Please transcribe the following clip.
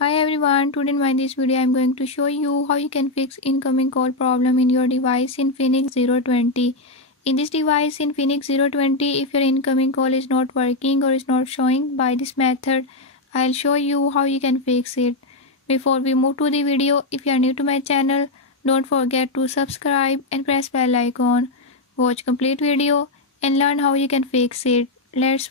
Hi everyone, today in this video I am going to show you how you can fix incoming call problem in your device Infinix Zero 20. In this device Infinix Zero 20, if your incoming call is not working or is not showing by this method, I'll show you how you can fix it. Before we move to the video, if you are new to my channel, don't forget to subscribe and press bell icon. Watch complete video and learn how you can fix it. Let's